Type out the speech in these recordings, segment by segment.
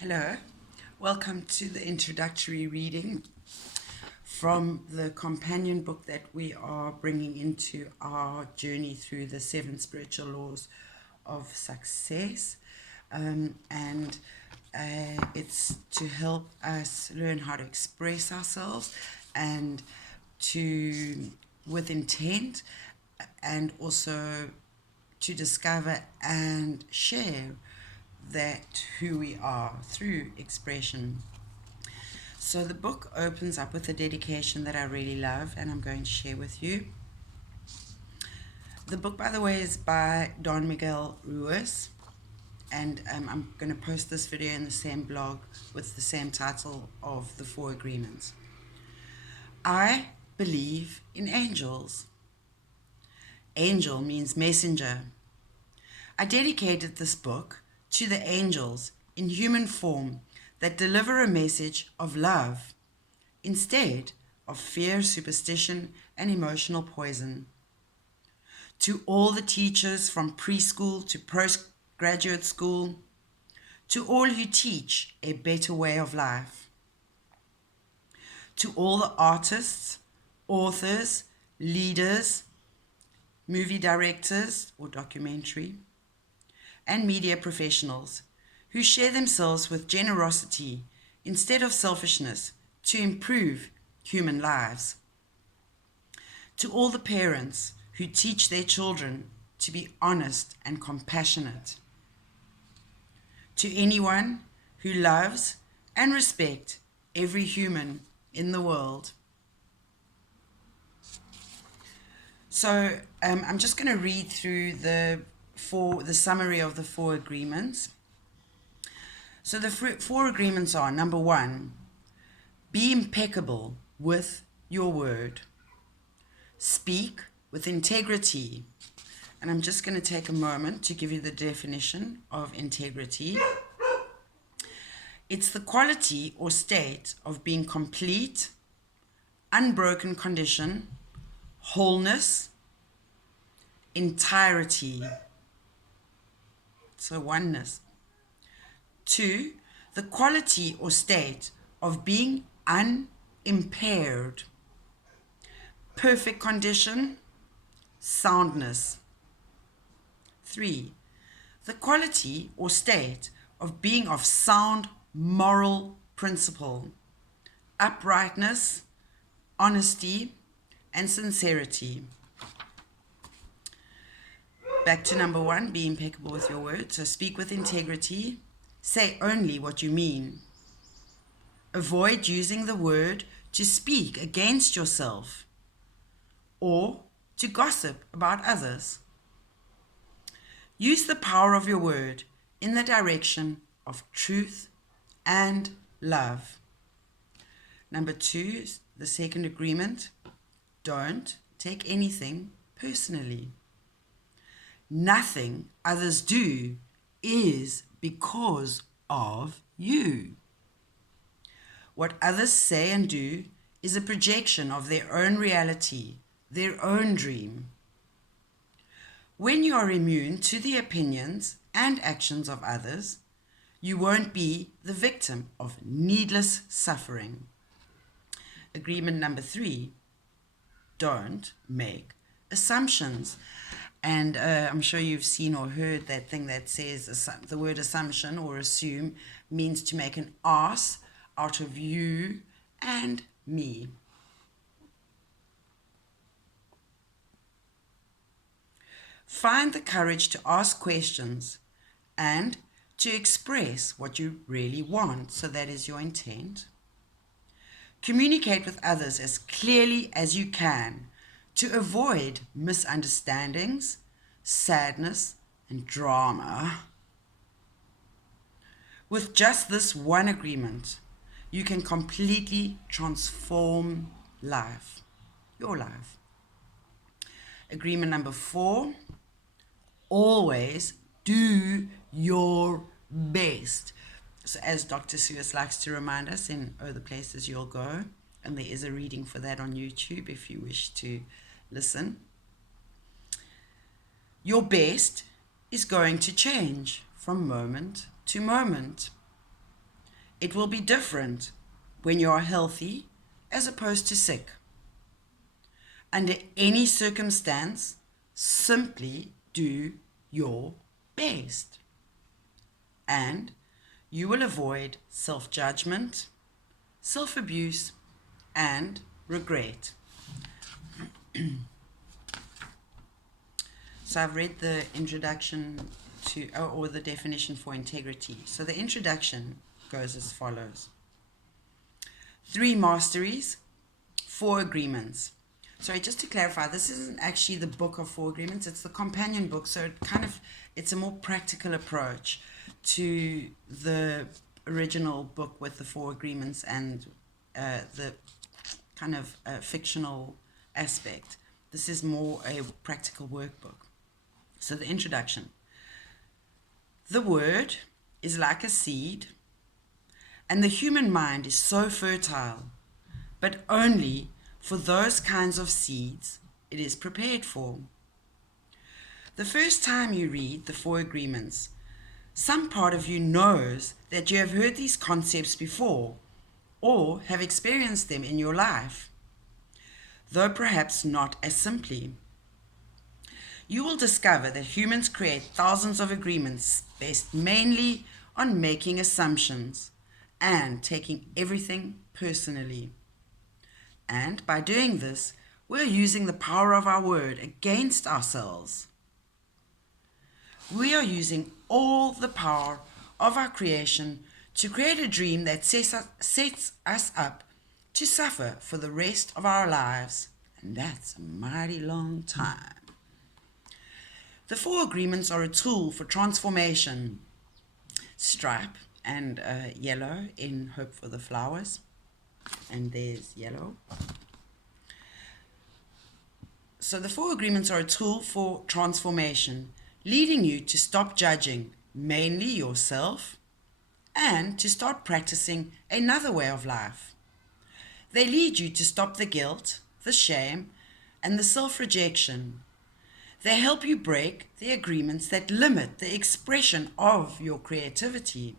Hello, welcome to the introductory reading from the companion book that we are bringing into our journey through the 7 spiritual laws of success. And it's to help us learn how to express ourselves and with intent, and also to discover and share that who we are through expression. So the book opens up with a dedication that I really love and I'm going to share with you. The book, by the way, is by Don Miguel Ruiz, and I'm going to post this video in the same blog with the same title of the 4 agreements. I believe in angels. Angel means messenger. I dedicated this book to the angels in human form that deliver a message of love instead of fear, superstition, and emotional poison. To all the teachers from preschool to postgraduate school, to all who teach a better way of life, to all the artists, authors, leaders, movie directors or documentary, and media professionals who share themselves with generosity instead of selfishness to improve human lives. To all the parents who teach their children to be honest and compassionate. To anyone who loves and respects every human in the world. So I'm just going to read through the summary of the 4 agreements. So the 4 agreements are: number 1, be impeccable with your word. Speak with integrity. And I'm just going to take a moment to give you the definition of integrity. It's the quality or state of being complete, unbroken condition, wholeness, entirety. So oneness. 2, the quality or state of being unimpaired, perfect condition, soundness. 3, the quality or state of being of sound moral principle, uprightness, honesty, and sincerity. Back to number 1, be impeccable with your word. So speak with integrity. Say only what you mean. Avoid using the word to speak against yourself or to gossip about others. Use the power of your word in the direction of truth and love. Number 2, the second agreement, don't take anything personally. Nothing others do is because of you. What others say and do is a projection of their own reality, their own dream. When you are immune to the opinions and actions of others, you won't be the victim of needless suffering. Agreement number 3, don't make assumptions. And I'm sure you've seen or heard that thing that says the word assumption or assume means to make an ass out of you and me. Find the courage to ask questions and to express what you really want. So that is your intent. Communicate with others as clearly as you can to avoid misunderstandings, sadness, and drama. With just this one agreement, you can completely transform life, your life. Agreement number 4, always do your best. So as Dr. Seuss likes to remind us in Oh, the Places You'll Go, and there is a reading for that on YouTube if you wish to listen. Your best is going to change from moment to moment. It will be different when you are healthy as opposed to sick. Under any circumstance, simply do your best. And you will avoid self-judgment, self-abuse, and regret. So I've read the introduction to, or the definition for integrity. So the introduction goes as follows. 3 masteries, 4 agreements. Sorry, just to clarify, this isn't actually the book of 4 agreements, it's the companion book, so it's a more practical approach to the original book with the 4 agreements and the kind of fictional aspect. This is more a practical workbook. So the introduction. The word is like a seed, and the human mind is so fertile, but only for those kinds of seeds it is prepared for. The first time you read the 4 agreements, some part of you knows that you have heard these concepts before or have experienced them in your life, though perhaps not as simply. You will discover that humans create thousands of agreements based mainly on making assumptions and taking everything personally. And by doing this, we're using the power of our word against ourselves. We are using all the power of our creation to create a dream that sets us up to suffer for the rest of our lives. And that's a mighty long time. The 4 agreements are a tool for transformation. Stripe and yellow in Hope for the Flowers. And there's yellow. So the 4 agreements are a tool for transformation, leading you to stop judging mainly yourself and to start practicing another way of life. They lead you to stop the guilt, the shame, and the self-rejection. They help you break the agreements that limit the expression of your creativity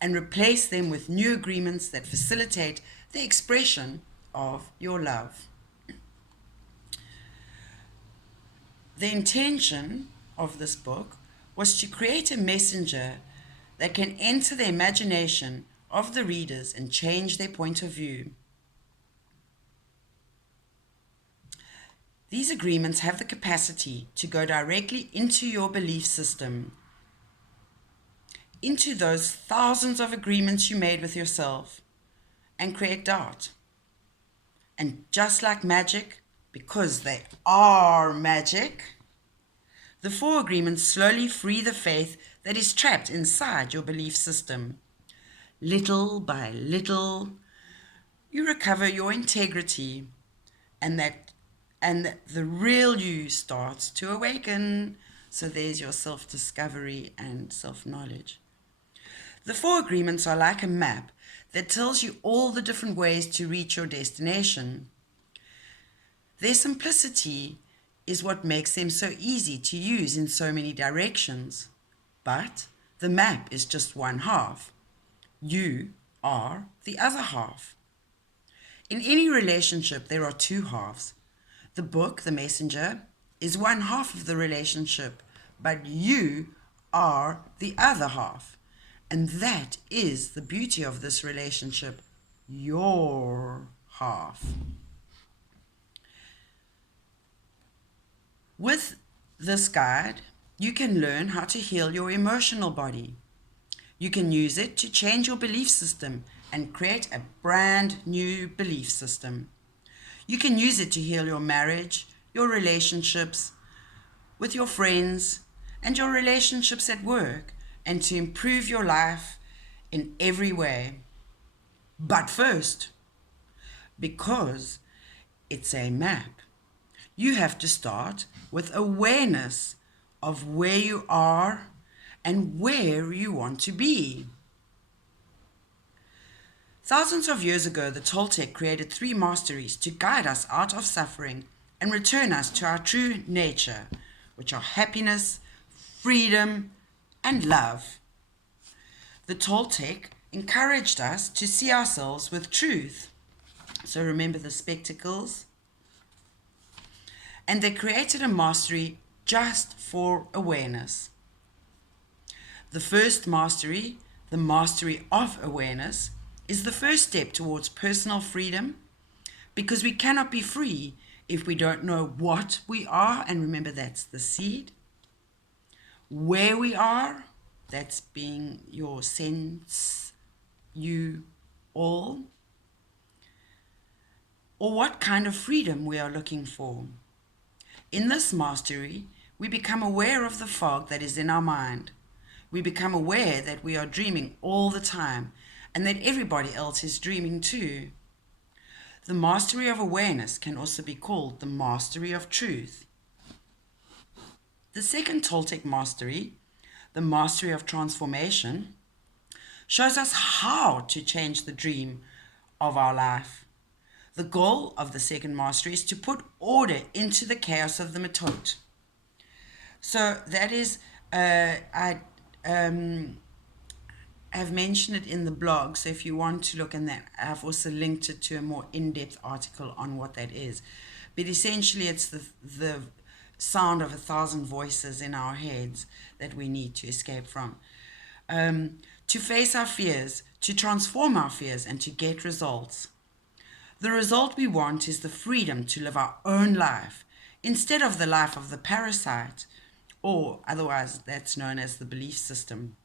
and replace them with new agreements that facilitate the expression of your love. The intention of this book was to create a messenger that can enter the imagination of the readers and change their point of view. These agreements have the capacity to go directly into your belief system, into those thousands of agreements you made with yourself, and create doubt. And just like magic, because they are magic, the 4 agreements slowly free the faith that is trapped inside your belief system. Little by little, you recover your integrity, and the real you starts to awaken. So there's your self-discovery and self-knowledge. The 4 agreements are like a map that tells you all the different ways to reach your destination. Their simplicity is what makes them so easy to use in so many directions. But the map is just one half. You are the other half. In any relationship, there are 2 halves. The book, The Messenger, is one half of the relationship, but you are the other half. And that is the beauty of this relationship, your half. With this guide, you can learn how to heal your emotional body. You can use it to change your belief system and create a brand new belief system. You can use it to heal your marriage, your relationships with your friends, and your relationships at work, and to improve your life in every way. But first, because it's a map, you have to start with awareness of where you are and where you want to be. Thousands of years ago, the Toltec created 3 masteries to guide us out of suffering and return us to our true nature, which are happiness, freedom, and love. The Toltec encouraged us to see ourselves with truth. So remember the spectacles. And they created a mastery just for awareness. The first mastery, the mastery of awareness, is the first step towards personal freedom, because we cannot be free if we don't know what we are, and remember that's the seed, where we are, that's being your sense, you, all, or what kind of freedom we are looking for. In this mastery, we become aware of the fog that is in our mind. We become aware that we are dreaming all the time and that everybody else is dreaming too. The mastery of awareness can also be called the mastery of truth. The second Toltec mastery, the mastery of transformation, shows us how to change the dream of our life. The goal of the second mastery is to put order into the chaos of the method. So that is, I have mentioned it in the blog, so if you want to look in that, I've also linked it to a more in-depth article on what that is. But essentially it's the sound of 1,000 voices in our heads that we need to escape from. To face our fears, to transform our fears, and to get results. The result we want is the freedom to live our own life instead of the life of the parasite, or otherwise that's known as the belief system.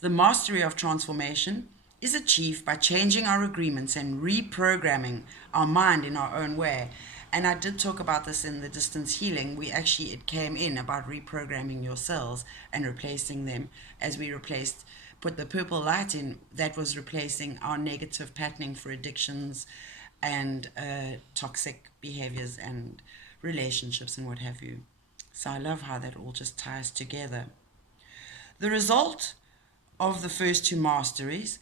The mastery of transformation is achieved by changing our agreements and reprogramming our mind in our own way. And I did talk about this in the distance healing. It came in about reprogramming your cells and replacing them, as we put the purple light in, that was replacing our negative patterning for addictions and toxic behaviors and relationships and what have you. So I love how that all just ties together. The result of the first two masteries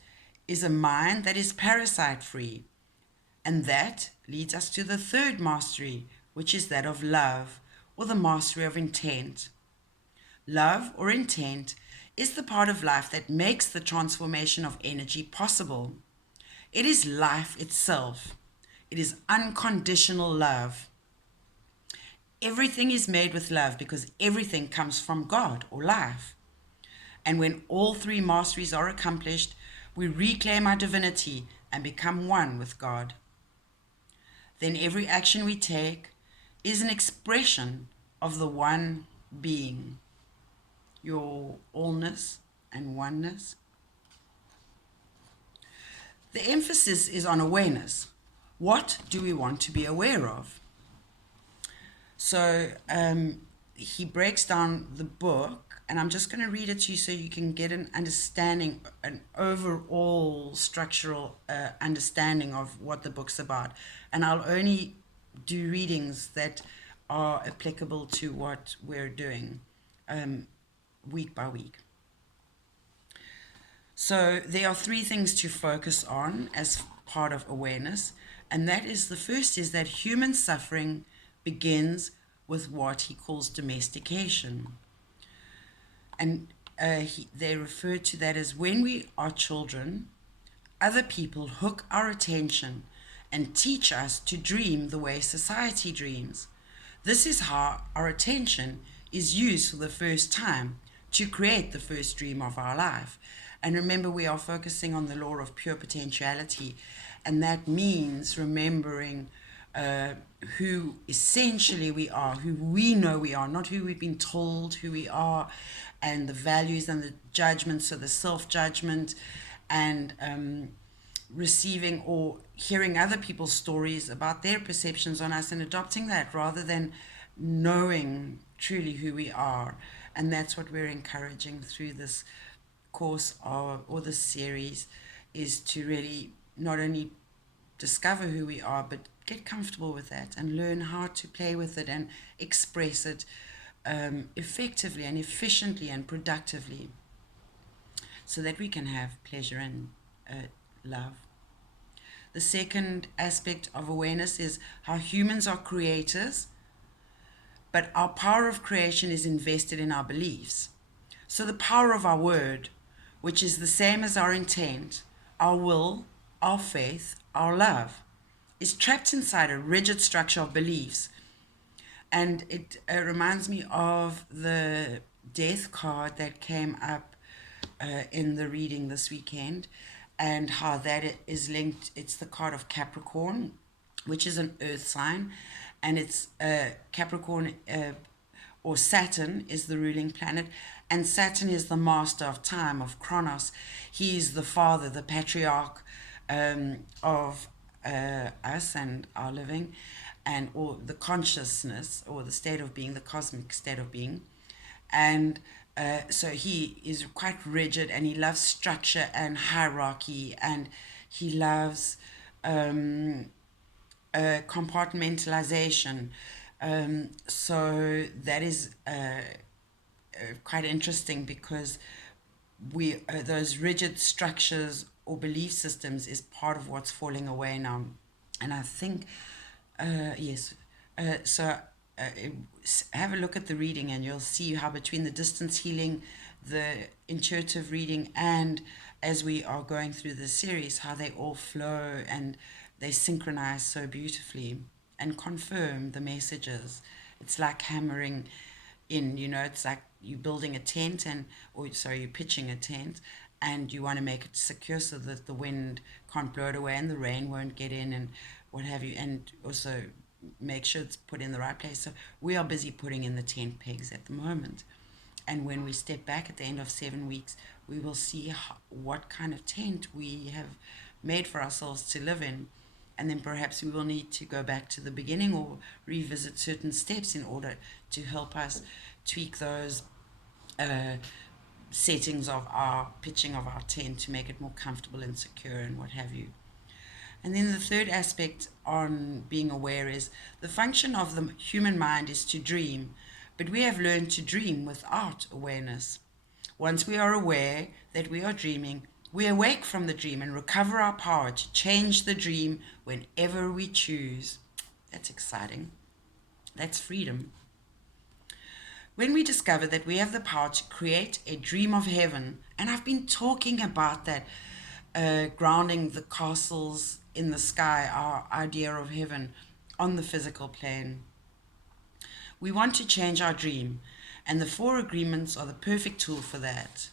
is a mind that is parasite free. And that leads us to the third mastery, which is that of love, or the mastery of intent. Love or intent is the part of life that makes the transformation of energy possible. It is life itself. It is unconditional love. Everything is made with love because everything comes from God or life. And when all three masteries are accomplished, we reclaim our divinity and become one with God. Then every action we take is an expression of the one being, your allness and oneness. The emphasis is on awareness. What do we want to be aware of? So he breaks down the book, and I'm just going to read it to you so you can get an understanding, an overall structural understanding of what the book's about. And I'll only do readings that are applicable to what we're doing week by week. So there are three things to focus on as part of awareness, and that is, the first is that human suffering begins with what he calls domestication. And they refer to that as when we are children, other people hook our attention and teach us to dream the way society dreams. This is how our attention is used for the first time to create the first dream of our life. And remember, we are focusing on the law of pure potentiality, and that means remembering who essentially we are, who we know we are, not who we've been told who we are, and the values and the judgments, so the self-judgment, and receiving or hearing other people's stories about their perceptions on us and adopting that rather than knowing truly who we are. And that's what we're encouraging through this course or this series, is to really not only discover who we are, but get comfortable with that and learn how to play with it and express it effectively and efficiently and productively, so that we can have pleasure and love. The second aspect of awareness is how humans are creators, but our power of creation is invested in our beliefs. So the power of our word, which is the same as our intent, our will, our faith, our love, is trapped inside a rigid structure of beliefs. And it reminds me of the death card that came up in the reading this weekend, and how that is linked. It's the card of Capricorn, which is an earth sign, and it's Capricorn, or Saturn is the ruling planet, and Saturn is the master of time, of Chronos. He's the father, the patriarch of us and our living, and or the consciousness, or the state of being, the cosmic state of being. And so he is quite rigid, and he loves structure and hierarchy, and he loves compartmentalization. So that is quite interesting, because we those rigid structures or belief systems is part of what's falling away now. And I think, yes, so have a look at the reading, and you'll see how between the distance healing, the intuitive reading, and as we are going through the series, how they all flow and they synchronize so beautifully and confirm the messages. It's like hammering in, it's like you building a tent, you're pitching a tent, and you want to make it secure so that the wind can't blow it away and the rain won't get in and what have you, and also make sure it's put in the right place. So we are busy putting in the tent pegs at the moment. And when we step back at the end of 7 weeks, we will see what kind of tent we have made for ourselves to live in. And then perhaps we will need to go back to the beginning or revisit certain steps in order to help us tweak those settings of our pitching of our tent to make it more comfortable and secure and what have you. And then the third aspect on being aware is the function of the human mind is to dream, but we have learned to dream without awareness. Once we are aware that we are dreaming, we awake from the dream and recover our power to change the dream whenever we choose. That's exciting. That's freedom. When we discover that we have the power to create a dream of heaven, and I've been talking about that, grounding the castles in the sky, our idea of heaven on the physical plane. We want to change our dream, and the 4 agreements are the perfect tool for that.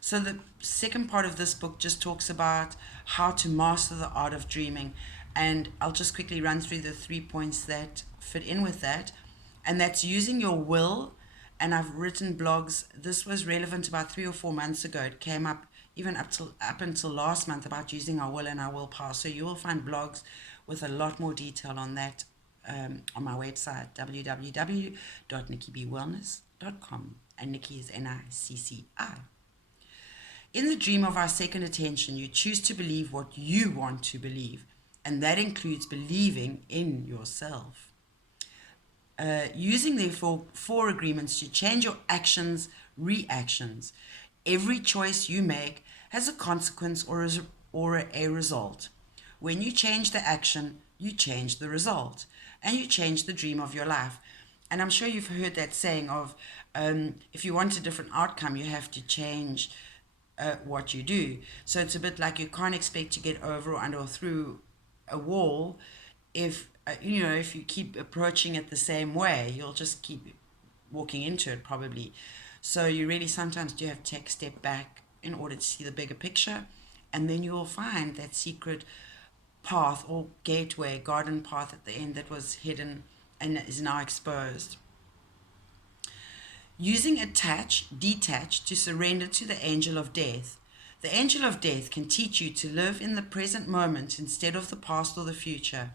So the second part of this book just talks about how to master the art of dreaming, and I'll just quickly run through the 3 points that fit in with that, and that's using your will. And I've written blogs. This was relevant about 3 or 4 months ago. It came up even up until last month about using our will and our willpower. So you will find blogs with a lot more detail on that on my website, www.nikkibwellness.com, and Nikki is Nicci. In the dream of our second attention, you choose to believe what you want to believe, and that includes believing in yourself. Using therefore 4 agreements to change your actions, reactions. Every choice you make has a consequence or a result. When you change the action, you change the result, and you change the dream of your life. And I'm sure you've heard that saying of if you want a different outcome, you have to change what you do. So it's a bit like you can't expect to get over or under or through a wall if you keep approaching it the same way. You'll just keep walking into it probably. So you really sometimes do have to take a step back in order to see the bigger picture, and then you will find that secret path or gateway, garden path at the end that was hidden and is now exposed. Using detach to surrender to the angel of death. The angel of death can teach you to live in the present moment instead of the past or the future.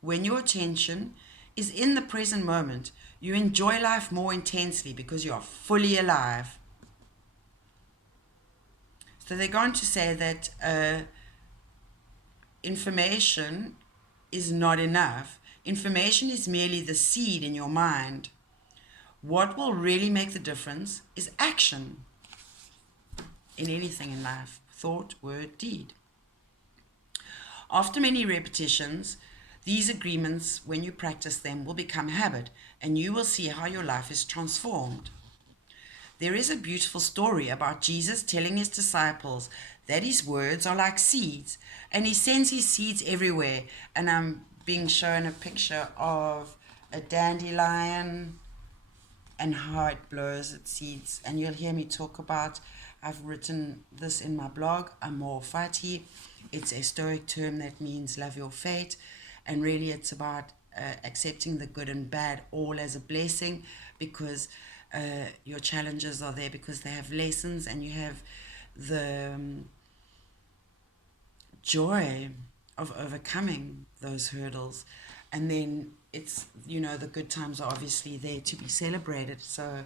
When your attention is in the present moment, you enjoy life more intensely because you are fully alive. So they're going to say that information is not enough. Information is merely the seed in your mind. What will really make the difference is action in anything in life: thought, word, deed. After many repetitions, these agreements, when you practice them, will become habit, and you will see how your life is transformed. There is a beautiful story about Jesus telling his disciples that his words are like seeds, and he sends his seeds everywhere. And I'm being shown a picture of a dandelion and how it blows its seeds. And you'll hear me talk about, I've written this in my blog, Amor Fati. It's a Stoic term that means love your fate. And really it's about accepting the good and bad all as a blessing, because your challenges are there because they have lessons, and you have the joy of overcoming those hurdles. And then it's, the good times are obviously there to be celebrated. So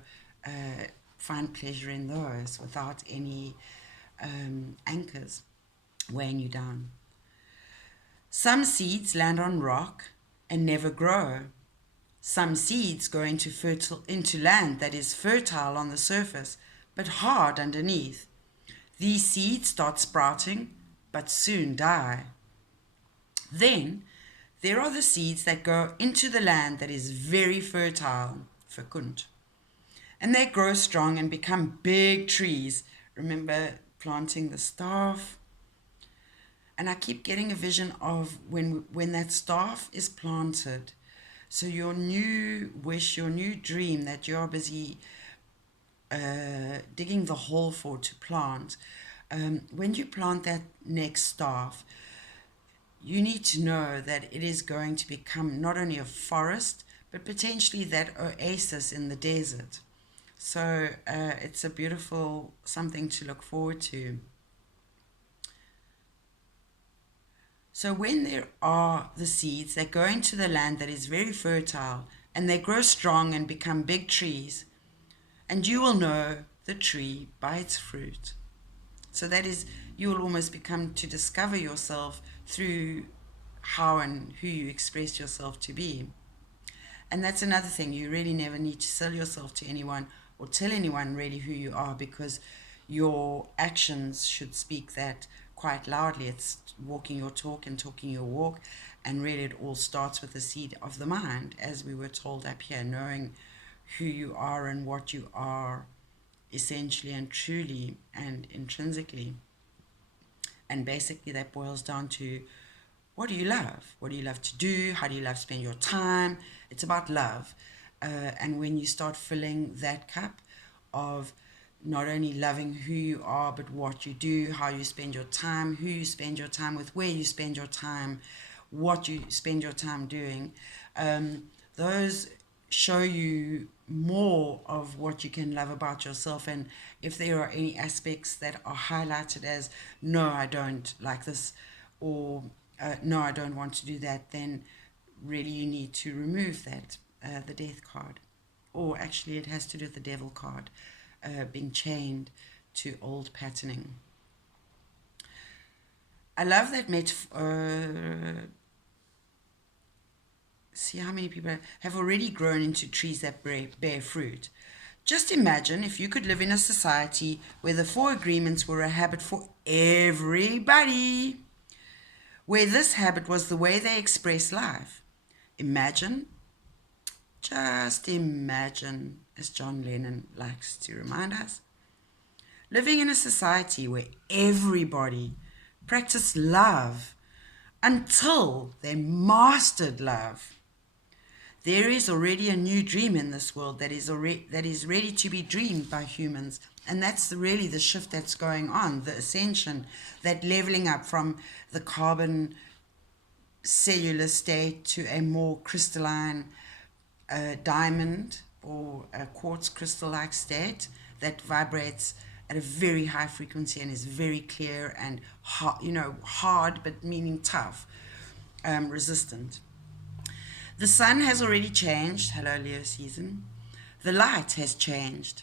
find pleasure in those without any anchors weighing you down. Some seeds land on rock and never grow. Some seeds go into land that is fertile on the surface, but hard underneath. These seeds start sprouting, but soon die. Then there are the seeds that go into the land that is very fertile, fecund, and they grow strong and become big trees. Remember planting the staff? And I keep getting a vision of when that staff is planted. So your new wish, your new dream that you're busy digging the hole for to plant, when you plant that next staff, you need to know that it is going to become not only a forest, but potentially that oasis in the desert. So it's a beautiful something to look forward to. So when there are the seeds that go into the land that is very fertile, and they grow strong and become big trees, and you will know the tree by its fruit. So that is, you will almost become to discover yourself through how and who you express yourself to be. And that's another thing, you really never need to sell yourself to anyone or tell anyone really who you are, because your actions should speak that quite loudly. It's walking your talk and talking your walk, and really it all starts with the seed of the mind, as we were told up here, knowing who you are and what you are essentially and truly and intrinsically. And basically that boils down to, what do you love? What do you love to do? How do you love to spend your time? It's about love. And when you start filling that cup of not only loving who you are, but what you do, how you spend your time, who you spend your time with, where you spend your time, what you spend your time doing, those show you more of what you can love about yourself. And if there are any aspects that are highlighted as, no, I don't like this, or no, I don't want to do that, then really you need to remove that, the death card. Or actually it has to do with the devil card, being chained to old patterning. I love that metaphor. See how many people have already grown into trees that bear fruit. Just imagine if you could live in a society where the 4 agreements were a habit for everybody, where this habit was the way they express life. Imagine, just imagine, as John Lennon likes to remind us, living in a society where everybody practiced love until they mastered love. There is already a new dream in this world that is ready to be dreamed by humans. And that's really the shift that's going on, the ascension, that leveling up from the carbon cellular state to a more crystalline diamond or a quartz crystal-like state that vibrates at a very high frequency and is very clear and hard, but meaning tough, resistant. The sun has already changed. Hello, Leo season. The light has changed.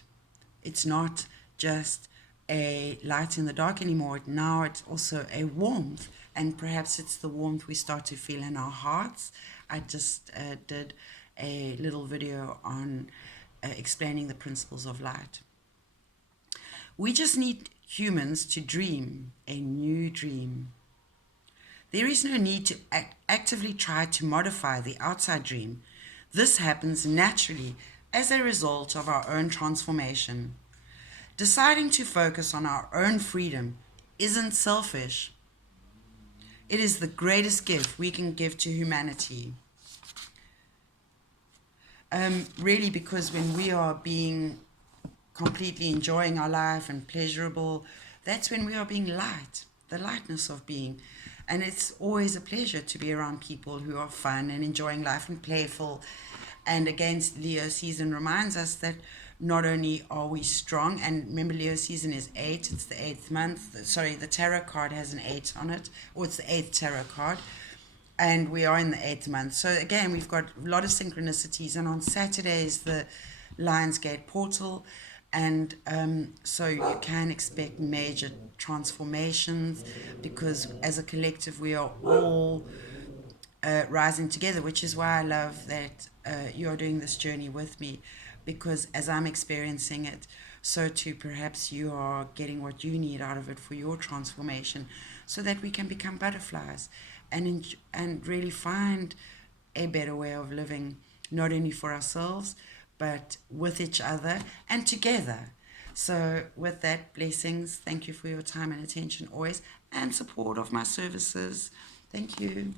It's not just a light in the dark anymore. Now it's also a warmth, and perhaps it's the warmth we start to feel in our hearts. I just did a little video on explaining the principles of light. We just need humans to dream a new dream. There is no need to actively try to modify the outside dream. This happens naturally as a result of our own transformation. Deciding to focus on our own freedom isn't selfish. It is the greatest gift we can give to humanity. Really, because when we are being completely enjoying our life and pleasurable, that's when we are being light, the lightness of being. And it's always a pleasure to be around people who are fun and enjoying life and playful. And again, Leo season reminds us that not only are we strong, and remember Leo season is 8, it's the 8th month. Sorry, the tarot card has an 8 on it, or it's the 8th tarot card. And we are in the 8th month. So again, we've got a lot of synchronicities. And on Saturday is the Lionsgate portal. And so you can expect major transformations, because as a collective, we are all rising together, which is why I love that you're doing this journey with me, because as I'm experiencing it, so too perhaps you are getting what you need out of it for your transformation, so that we can become butterflies and really find a better way of living, not only for ourselves, but with each other and together. So, with that, blessings. Thank you for your time and attention always, and support of my services. Thank you.